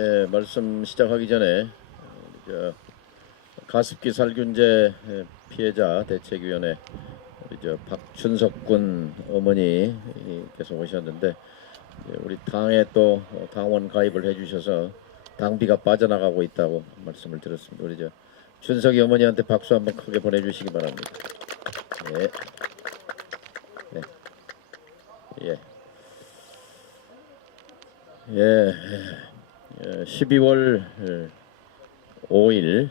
예, 말씀 시작하기 전에 가습기 살균제 피해자 대책위원회 우리 박춘석 군 어머니께서 오셨는데 우리 당에 또 당원 가입을 해주셔서 당비가 빠져나가고 있다고 말씀을 들었습니다. 우리 준석이 어머니한테 박수 한번 크게 보내주시기 바랍니다. 예. 예. 예. 예. 12월 5일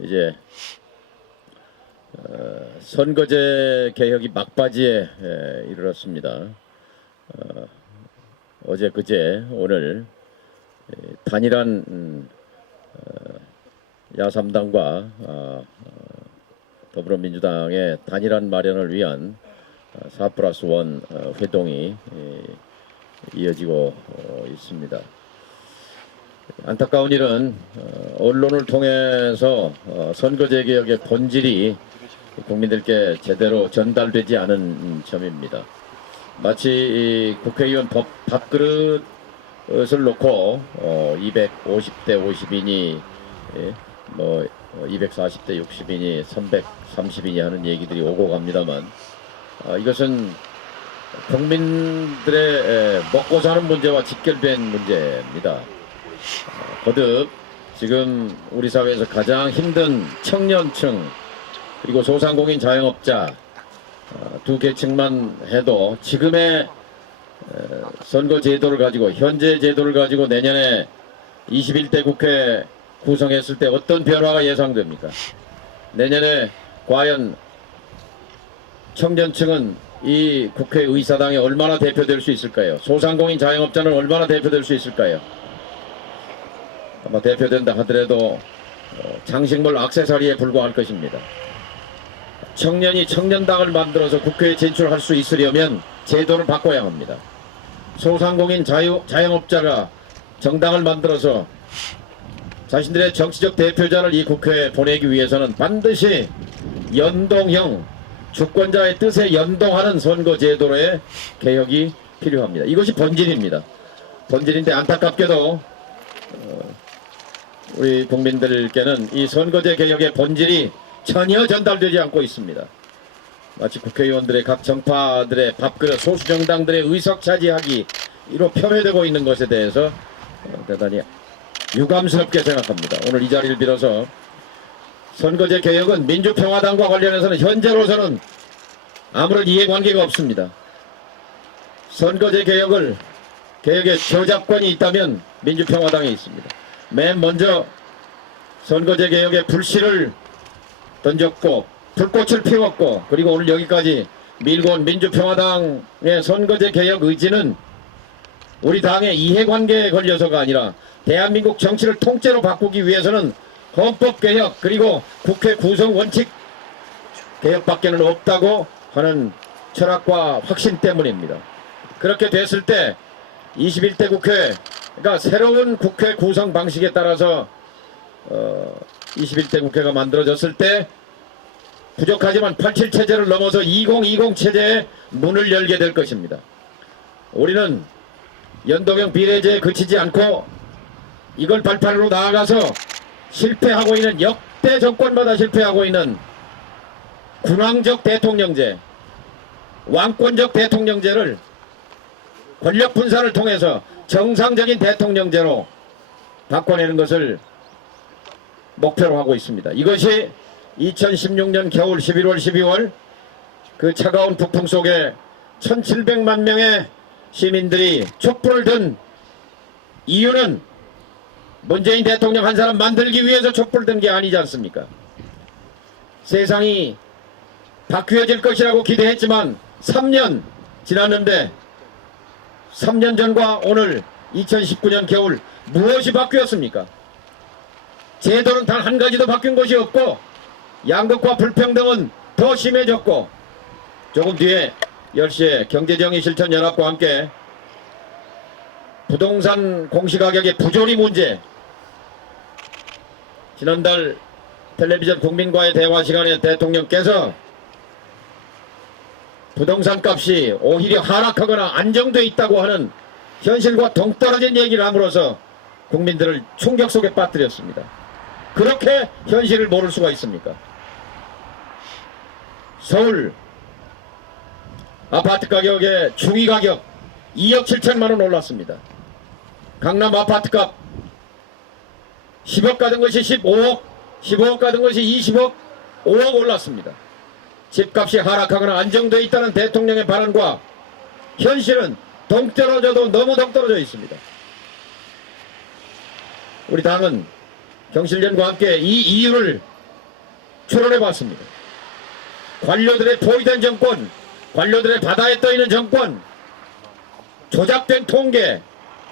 이제 선거제 개혁이 막바지에 이르렀습니다. 어제 그제 오늘 단일한 야3당과 더불어민주당의 단일한 마련을 위한 4+1 회동이 이어지고 있습니다. 안타까운 일은 언론을 통해서 선거제 개혁의 본질이 국민들께 제대로 전달되지 않은 점입니다. 마치 국회의원 밥그릇을 놓고 250대 50인이 뭐 240대 60인이 330인이 하는 얘기들이 오고 갑니다만 이것은 국민들의 먹고 사는 문제와 직결된 문제입니다. 거듭 지금 우리 사회에서 가장 힘든 청년층 그리고 소상공인 자영업자 두 계층만 해도 지금의 선거 제도를 가지고 현재 제도를 가지고 내년에 21대 국회 구성했을 때 어떤 변화가 예상됩니까? 내년에 과연 청년층은 이 국회의사당에 얼마나 대표될 수 있을까요? 소상공인 자영업자는 얼마나 대표될 수 있을까요? 아마 대표된다 하더라도 장식물 액세서리에 불과할 것입니다. 청년이 청년당을 만들어서 국회에 진출할 수 있으려면 제도를 바꿔야 합니다. 소상공인 자영업자가 정당을 만들어서 자신들의 정치적 대표자를 이 국회에 보내기 위해서는 반드시 연동형 주권자의 뜻에 연동하는 선거제도의 개혁이 필요합니다. 이것이 본질입니다. 본질인데 안타깝게도 우리 국민들께는 이 선거제 개혁의 본질이 전혀 전달되지 않고 있습니다. 마치 국회의원들의 각 정파들의 밥그릇 소수정당들의 의석 차지하기로 표현되고 있는 것에 대해서 대단히 유감스럽게 생각합니다. 오늘 이 자리를 빌어서 선거제 개혁은 민주평화당과 관련해서는 현재로서는 아무런 이해관계가 없습니다. 선거제 개혁의 저작권이 있다면 민주평화당에 있습니다. 맨 먼저 선거제 개혁의 불씨를 던졌고 불꽃을 피웠고 그리고 오늘 여기까지 밀고 온 민주평화당의 선거제 개혁 의지는 우리 당의 이해관계에 걸려서가 아니라 대한민국 정치를 통째로 바꾸기 위해서는 헌법개혁 그리고 국회 구성 원칙 개혁밖에는 없다고 하는 철학과 확신 때문입니다. 그렇게 됐을 때 21대 국회 그러니까 새로운 국회 구성 방식에 따라서 21대 국회가 만들어졌을 때 부족하지만 87 체제를 넘어서 2020 체제의 문을 열게 될 것입니다. 우리는 연동형 비례제에 그치지 않고 이걸 발판으로 나아가서 실패하고 있는 역대 정권마다 실패하고 있는 군왕적 대통령제, 왕권적 대통령제를 권력 분산을 통해서 정상적인 대통령제로 바꿔내는 것을 목표로 하고 있습니다. 이것이 2016년 겨울 11월 12월 그 차가운 북풍 속에 1700만 명의 시민들이 촛불을 든 이유는 문재인 대통령 한 사람 만들기 위해서 촛불 든 게 아니지 않습니까? 세상이 바뀌어질 것이라고 기대했지만 3년 지났는데 3년 전과 오늘 2019년 겨울 무엇이 바뀌었습니까? 제도는 단 한 가지도 바뀐 것이 없고 양극화 불평등은 더 심해졌고 조금 뒤에 10시에 경제정의실천연합과 함께 부동산 공시가격의 부조리 문제 지난달 텔레비전 국민과의 대화 시간에 대통령께서 부동산 값이 오히려 하락하거나 안정돼 있다고 하는 현실과 동떨어진 얘기를 함으로써 국민들을 충격 속에 빠뜨렸습니다. 그렇게 현실을 모를 수가 있습니까? 서울 아파트 가격의 중위 가격 2억 7천만 원 올랐습니다. 강남 아파트값 10억 가던 것이 15억, 15억 가던 것이 20억, 5억 올랐습니다. 집값이 하락하거나 안정되어 있다는 대통령의 발언과 현실은 동떨어져도 너무 동떨어져 있습니다. 우리 당은 경실련과 함께 이 이유를 추론해 봤습니다. 관료들의 포위된 정권, 관료들의 바다에 떠있는 정권, 조작된 통계,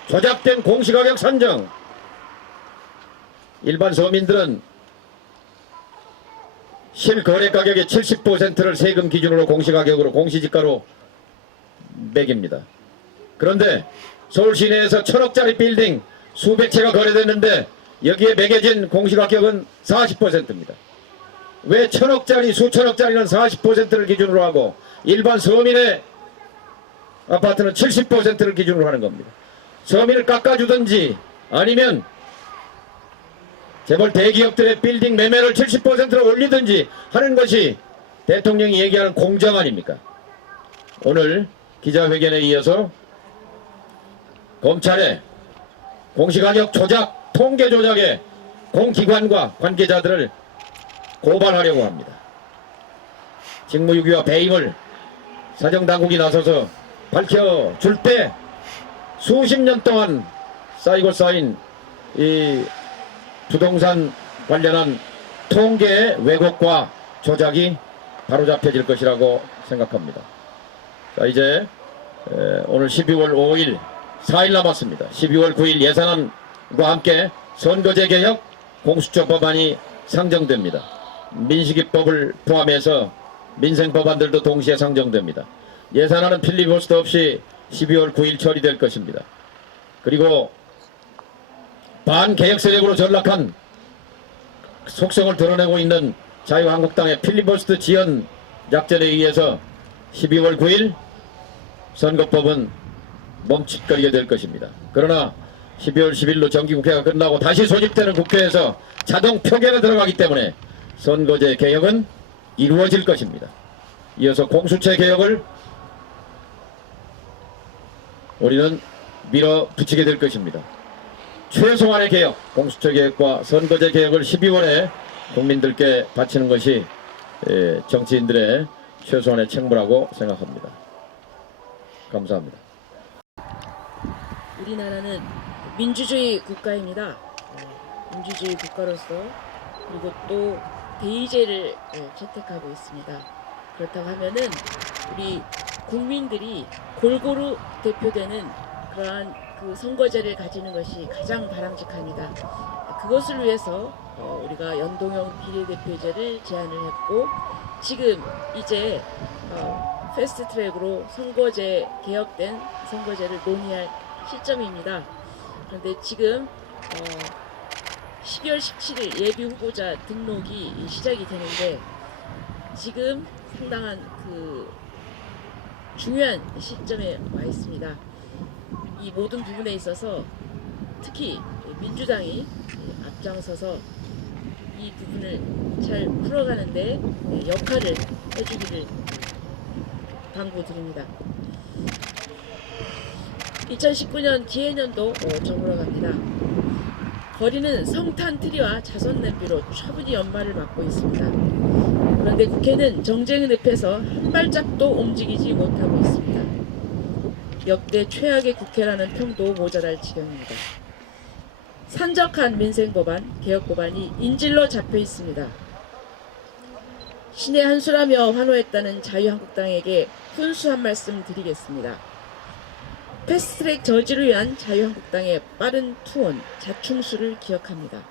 조작된 공시가격 산정. 일반 서민들은 실거래가격의 70%를 세금 기준으로 공시가격으로 공시지가로 매깁니다. 그런데 서울 시내에서 1,000억짜리 빌딩 수백 채가 거래됐는데 여기에 매겨진 공시가격은 40%입니다. 왜 1,000억짜리 수천억짜리는 40%를 기준으로 하고 일반 서민의 아파트는 70%를 기준으로 하는 겁니다. 서민을 깎아주든지 아니면 재벌 대기업들의 빌딩 매매를 70%로 올리든지 하는 것이 대통령이 얘기하는 공정 아닙니까? 오늘 기자회견에 이어서 검찰의 공시가격 조작, 통계 조작에 공기관과 관계자들을 고발하려고 합니다. 직무유기와 배임을 사정당국이 나서서 밝혀줄 때 수십 년 동안 쌓이고 쌓인 이 부동산 관련한 통계의 왜곡과 조작이 바로잡혀질 것이라고 생각합니다. 자, 이제 오늘 12월 5일 4일 남았습니다. 12월 9일 예산안과 함께 선거제 개혁 공수처 법안이 상정됩니다. 민식이법을 포함해서 민생 법안들도 동시에 상정됩니다. 예산안은 필리버스터 없이 12월 9일 처리될 것입니다. 그리고 반개혁 세력으로 전락한 속성을 드러내고 있는 자유한국당의 필리버스터 지연 작전에 의해서 12월 9일 선거법은 멈칫거리게 될 것입니다. 그러나 12월 10일로 정기국회가 끝나고 다시 소집되는 국회에서 자동 표결에 들어가기 때문에 선거제 개혁은 이루어질 것입니다. 이어서 공수처 개혁을 우리는 밀어붙이게 될 것입니다. 최소한의 개혁, 공수처 개혁과 선거제 개혁을 12월에 국민들께 바치는 것이 정치인들의 최소한의 책무라고 생각합니다. 감사합니다. 우리나라는 민주주의 국가입니다. 민주주의 국가로서 그리고 또 대의제를 채택하고 있습니다. 그렇다고 하면은 우리 국민들이 골고루 대표되는 그러한 그 선거제를 가지는 것이 가장 바람직합니다. 그것을 위해서 우리가 연동형 비례대표제를 제안을 했고 지금 이제 패스트트랙으로 선거제 개혁된 선거제를 논의할 시점입니다. 그런데 지금 12월 17일 예비 후보자 등록이 시작이 되는데 지금 상당한 그 중요한 시점에 와 있습니다. 이 모든 부분에 있어서 특히 민주당이 앞장서서 이 부분을 잘 풀어가는데 역할을 해주기를 당부드립니다. 2019년 기해년도 저물어 갑니다. 거리는 성탄 트리와 자선 냄비로 차분히 연말을 맞고 있습니다. 그런데 국회는 정쟁의 늪에서 한 발짝도 움직이지 못하고 있습니다. 역대 최악의 국회라는 평도 모자랄 지경입니다. 산적한 민생법안, 개혁법안이 인질로 잡혀 있습니다. 신의 한 수라며 환호했다는 자유한국당에게 훈수 한 말씀 드리겠습니다. 패스트트랙 저지를 위한 자유한국당의 빠른 투혼, 자충수를 기억합니다.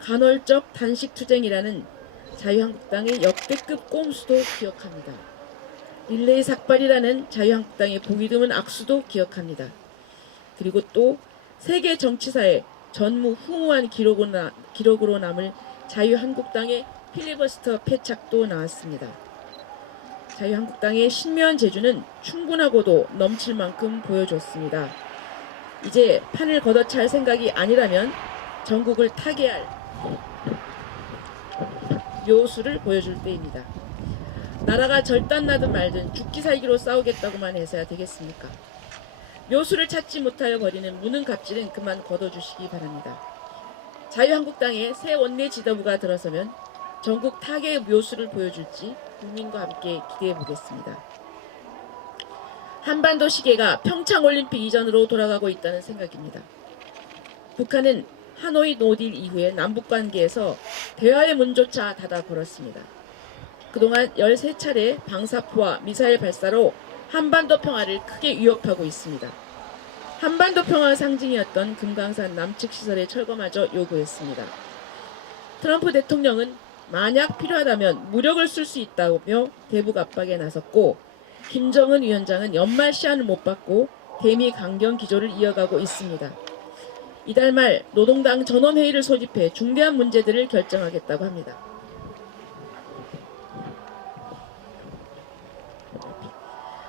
간헐적 단식투쟁이라는 자유한국당의 역대급 꼼수도 기억합니다. 릴레이 삭발이라는 자유한국당의 보기 드문 악수도 기억합니다. 그리고 또 세계 정치사에 전무후무한 기록으로 남을 자유한국당의 필리버스터 패착도 나왔습니다. 자유한국당의 신묘한 재주는 충분하고도 넘칠 만큼 보여줬습니다. 이제 판을 걷어찰 생각이 아니라면 전국을 타개할 묘수를 보여줄 때입니다. 나라가 절단나든 말든 죽기 살기로 싸우겠다고만 해서야 되겠습니까? 묘수를 찾지 못하여 버리는 무능 갑질은 그만 거둬주시기 바랍니다. 자유한국당의 새 원내 지도부가 들어서면 전국 타개의 묘수를 보여줄지 국민과 함께 기대해 보겠습니다. 한반도 시계가 평창올림픽 이전으로 돌아가고 있다는 생각입니다. 북한은 하노이 노딜 이후에 남북관계에서 대화의 문조차 닫아 걸었습니다. 그동안 13차례 방사포와 미사일 발사로 한반도 평화를 크게 위협하고 있습니다. 한반도 평화 상징이었던 금강산 남측 시설의 철거마저 요구했습니다. 트럼프 대통령은 만약 필요하다면 무력을 쓸 수 있다며 대북 압박에 나섰고, 김정은 위원장은 연말 시한을 못 받고 대미 강경 기조를 이어가고 있습니다. 이달 말 노동당 전원회의를 소집해 중대한 문제들을 결정하겠다고 합니다.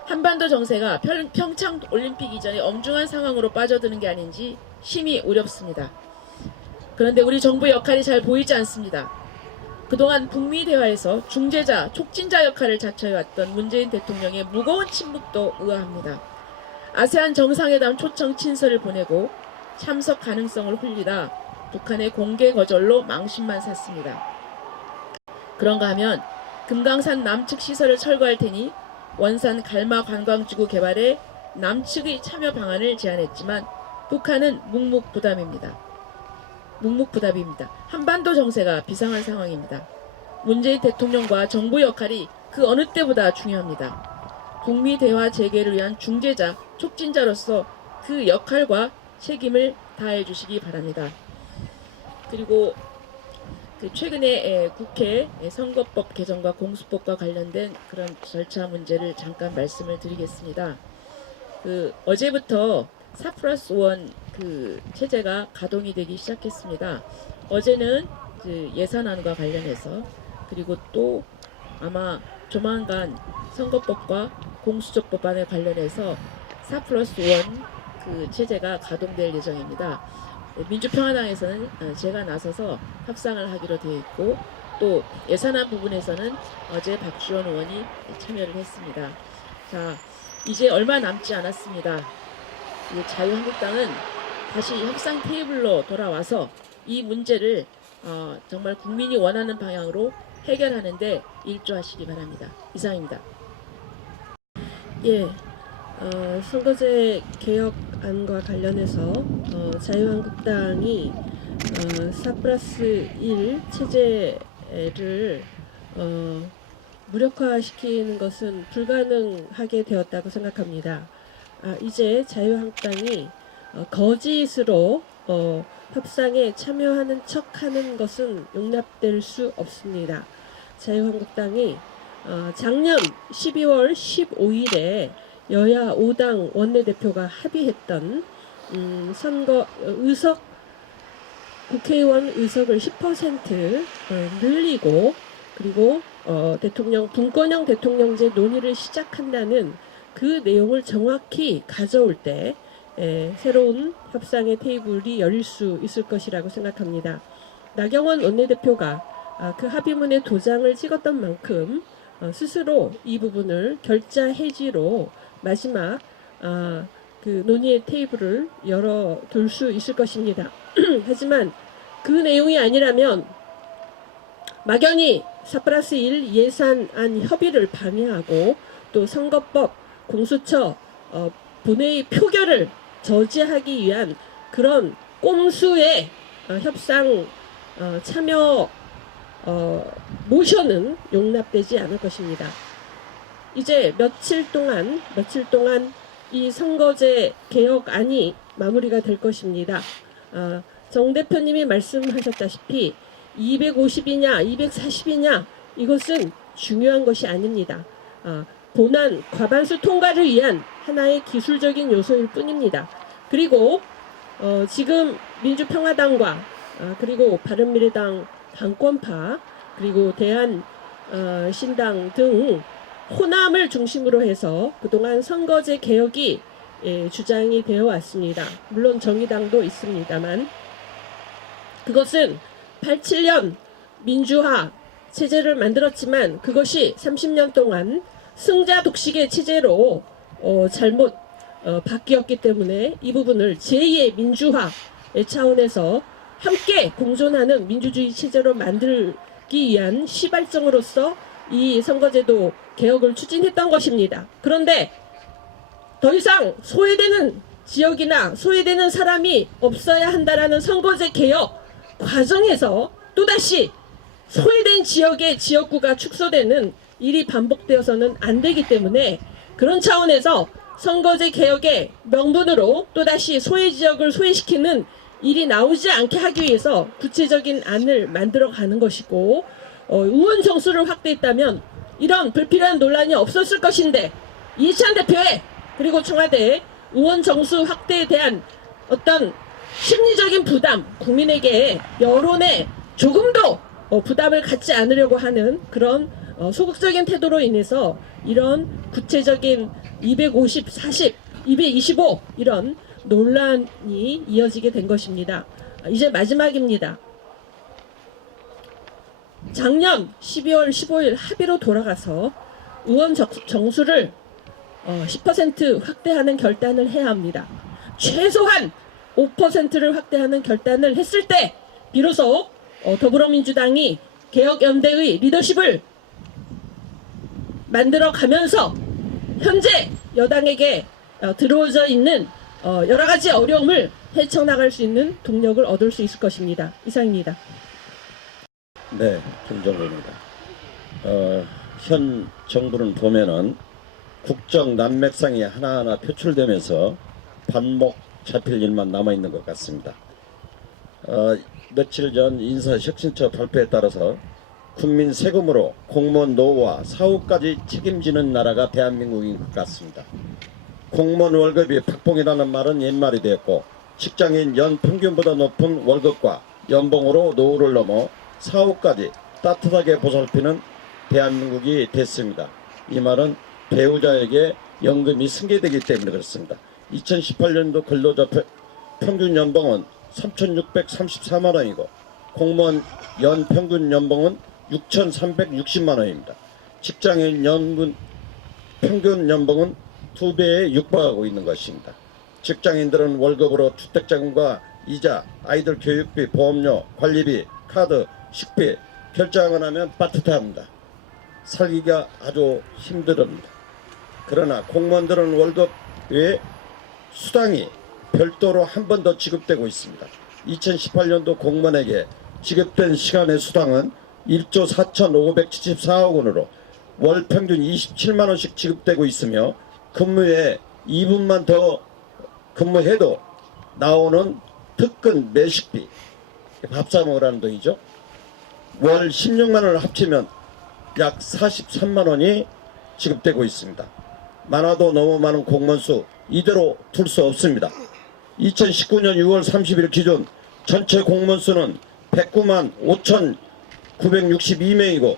한반도 정세가 평창 올림픽 이전의 엄중한 상황으로 빠져드는 게 아닌지 심히 우렵습니다. 그런데 우리 정부의 역할이 잘 보이지 않습니다. 그동안 북미 대화에서 중재자, 촉진자 역할을 자처해왔던 문재인 대통령의 무거운 침묵도 의아합니다. 아세안 정상회담 초청 친서를 보내고 참석 가능성을 흘리다 북한의 공개 거절로 망신만 샀습니다. 그런가 하면 금강산 남측 시설을 철거할 테니 원산 갈마 관광지구 개발에 남측의 참여 방안을 제안했지만 북한은 묵묵부답입니다. 한반도 정세가 비상한 상황입니다. 문재인 대통령과 정부 역할이 그 어느 때보다 중요합니다. 북미 대화 재개를 위한 중재자, 촉진자로서 그 역할과 책임을 다해 주시기 바랍니다. 그리고 최근에 국회 선거법 개정과 공수법과 관련된 그런 절차 문제를 잠깐 말씀을 드리겠습니다. 어제부터 4+1 체제가 가동이 되기 시작했습니다. 어제는 예산안과 관련해서, 그리고 또 아마 조만간 선거법과 공수처법안에 관련해서 4+1 체제가 가동될 예정입니다. 민주평화당에서는 제가 나서서 협상을 하기로 되어 있고, 또 예산안 부분에서는 어제 박지원 의원이 참여를 했습니다. 자, 이제 얼마 남지 않았습니다. 자유한국당은 다시 협상 테이블로 돌아와서 이 문제를 정말 국민이 원하는 방향으로 해결하는데 일조하시기 바랍니다. 이상입니다. 예, 선거제 개혁안과 관련해서 자유한국당이 4+1 체제를 무력화시키는 것은 불가능하게 되었다고 생각합니다. 이제 자유한국당이 거짓으로 협상에 참여하는 척하는 것은 용납될 수 없습니다. 자유한국당이 작년 12월 15일에 여야 5당 원내대표가 합의했던 국회의원 의석을 10% 늘리고, 그리고 분권형 대통령제 논의를 시작한다는 그 내용을 정확히 가져올 때 새로운 협상의 테이블이 열릴 수 있을 것이라고 생각합니다. 나경원 원내대표가 그 합의문에 도장을 찍었던 만큼 스스로 이 부분을 결자 해지로 마지막 그 논의의 테이블을 열어둘 수 있을 것입니다. 하지만 그 내용이 아니라면 막연히 4+1 예산안 협의를 방해하고, 또 선거법, 공수처, 본회의 표결을 저지하기 위한 그런 꼼수의 협상 참여 모션은 용납되지 않을 것입니다. 이제 며칠 동안 이 선거제 개혁안이 마무리가 될 것입니다. 정 대표님이 말씀하셨다시피 250이냐 240이냐 이것은 중요한 것이 아닙니다. 본안 과반수 통과를 위한 하나의 기술적인 요소일 뿐입니다. 그리고 지금 민주평화당과 그리고 바른미래당 당권파, 그리고 대한신당 등 호남을 중심으로 해서 그동안 선거제 개혁이 주장이 되어 왔습니다. 물론 정의당도 있습니다만 그것은 87년 민주화 체제를 만들었지만 그것이 30년 동안 승자 독식의 체제로 잘못 바뀌었기 때문에 이 부분을 제2의 민주화의 차원에서 함께 공존하는 민주주의 체제로 만들기 위한 시발점으로서 이 선거제도 개혁을 추진했던 것입니다. 그런데 더 이상 소외되는 지역이나 소외되는 사람이 없어야 한다라는 선거제 개혁 과정에서 또다시 소외된 지역의 지역구가 축소되는 일이 반복되어서는 안 되기 때문에 그런 차원에서 선거제 개혁의 명분으로 또다시 소외 지역을 소외시키는 일이 나오지 않게 하기 위해서 구체적인 안을 만들어 가는 것이고 의원 정수를 확대했다면 이런 불필요한 논란이 없었을 것인데 이해찬 대표의 그리고 청와대의 의원 정수 확대에 대한 어떤 심리적인 부담, 국민에게 여론에 조금도 부담을 갖지 않으려고 하는 그런 소극적인 태도로 인해서 이런 구체적인 250, 40, 225 이런 논란이 이어지게 된 것입니다. 이제 마지막입니다. 작년 12월 15일 합의로 돌아가서 의원 정수를 10% 확대하는 결단을 해야 합니다. 최소한 5%를 확대하는 결단을 했을 때 비로소 더불어민주당이 개혁연대의 리더십을 만들어가면서 현재 여당에게 들어오져 있는 여러 가지 어려움을 헤쳐나갈 수 있는 동력을 얻을 수 있을 것입니다. 이상입니다. 네, 김정구입니다. 현 정부는 보면은 국정 난맥상이 하나하나 표출되면서 반목 잡힐 일만 남아있는 것 같습니다. 며칠 전 인사혁신처 발표에 따라서 국민 세금으로 공무원 노후와 사후까지 책임지는 나라가 대한민국인 것 같습니다. 공무원 월급이 박봉이라는 말은 옛말이 되었고 직장인 연평균보다 높은 월급과 연봉으로 노후를 넘어 사후까지 따뜻하게 보살피는 대한민국이 됐습니다. 이 말은 배우자에게 연금이 승계되기 때문에 그렇습니다. 2018년도 근로자 평균 연봉은 3,634만원이고 공무원 연평균 연봉은 6,360만원입니다. 직장인 평균 연봉은 2배에 육박하고 있는 것입니다. 직장인들은 월급으로 주택자금과 이자, 아이들 교육비, 보험료, 관리비, 카드, 식비 결제하고 나면 빠듯합니다. 살기가 아주 힘듭니다. 그러나 공무원들은 월급 외에 수당이 별도로 한 번 더 지급되고 있습니다. 2018년도 공무원에게 지급된 시간의 수당은 1조 4,574억 원으로 월 평균 27만원씩 지급되고 있으며 근무에 2분만 더 근무해도 나오는 특근 매식비, 밥 사 먹으라는 돈이죠. 월 16만원을 합치면 약 43만원이 지급되고 있습니다. 많아도 너무 많은 공무원 수 이대로 둘 수 없습니다. 2019년 6월 30일 기준 전체 공무원 수는 109만 5,962명이고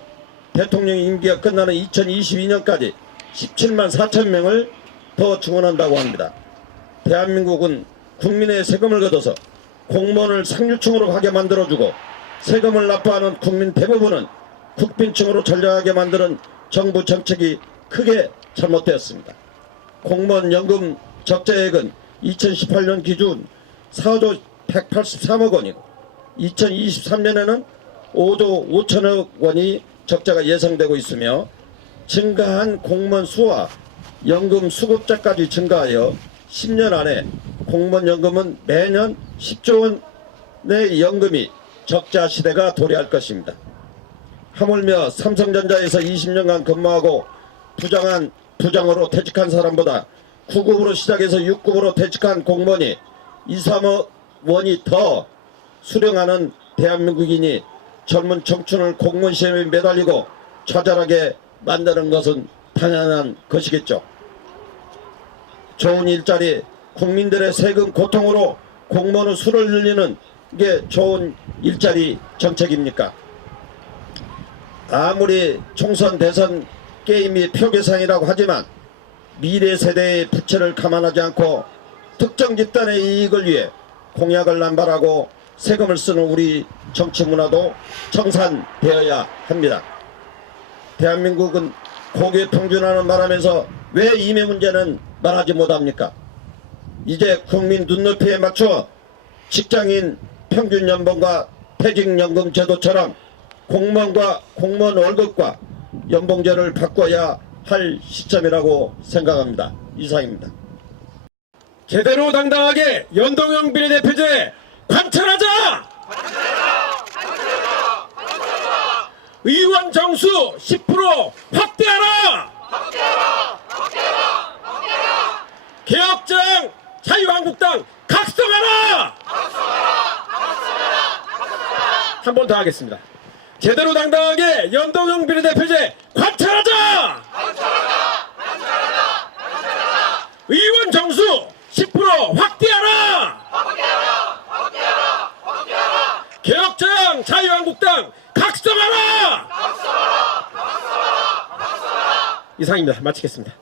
대통령 임기가 끝나는 2022년까지 17만 4천 명을 더 증원한다고 합니다. 대한민국은 국민의 세금을 걷어서 공무원을 상류층으로 가게 만들어주고 세금을 납부하는 국민 대부분은 국빈층으로 전락하게 만드는 정부 정책이 크게 잘못되었습니다. 공무원 연금 적자액은 2018년 기준 4조 183억 원이고 2023년에는 5조 5천억 원이 적자가 예상되고 있으며 증가한 공무원 수와 연금 수급자까지 증가하여 10년 안에 공무원 연금은 매년 10조 원의 연금이 적자 시대가 도래할 것입니다. 하물며 삼성전자에서 20년간 근무하고 부장으로 퇴직한 사람보다 9급으로 시작해서 6급으로 퇴직한 공무원이 2, 3억 원이 더 수령하는 대한민국인이 젊은 청춘을 공무원 시험에 매달리고 좌절하게 만드는 것은 당연한 것이겠죠. 좋은 일자리, 국민들의 세금 고통으로 공무원의 수를 늘리는 게 좋은 일자리 정책입니까? 아무리 총선 대선 게임이 표계상이라고 하지만 미래 세대의 부채를 감안하지 않고 특정 집단의 이익을 위해 공약을 남발하고 세금을 쓰는 우리 정치 문화도 청산되어야 합니다. 대한민국은 고교 평준화를 말하면서 왜 임해 문제는 말하지 못합니까? 이제 국민 눈높이에 맞춰 직장인 평균 연봉과 퇴직연금 제도처럼 공무원과 공무원 월급과 연봉제를 바꿔야 할 시점이라고 생각합니다. 이상입니다. 제대로 당당하게 연동형 비례대표제 관철하자! 의원 정수 10% 확대하라! 개혁정 자유한국당 각성하라! 한 번 더 하겠습니다. 제대로 당당하게 연동형 비례대표제 관철하자! 의원 정수 10% 확대하라! 개혁정 자유한국당 각성하라! 이상입니다. 마치겠습니다.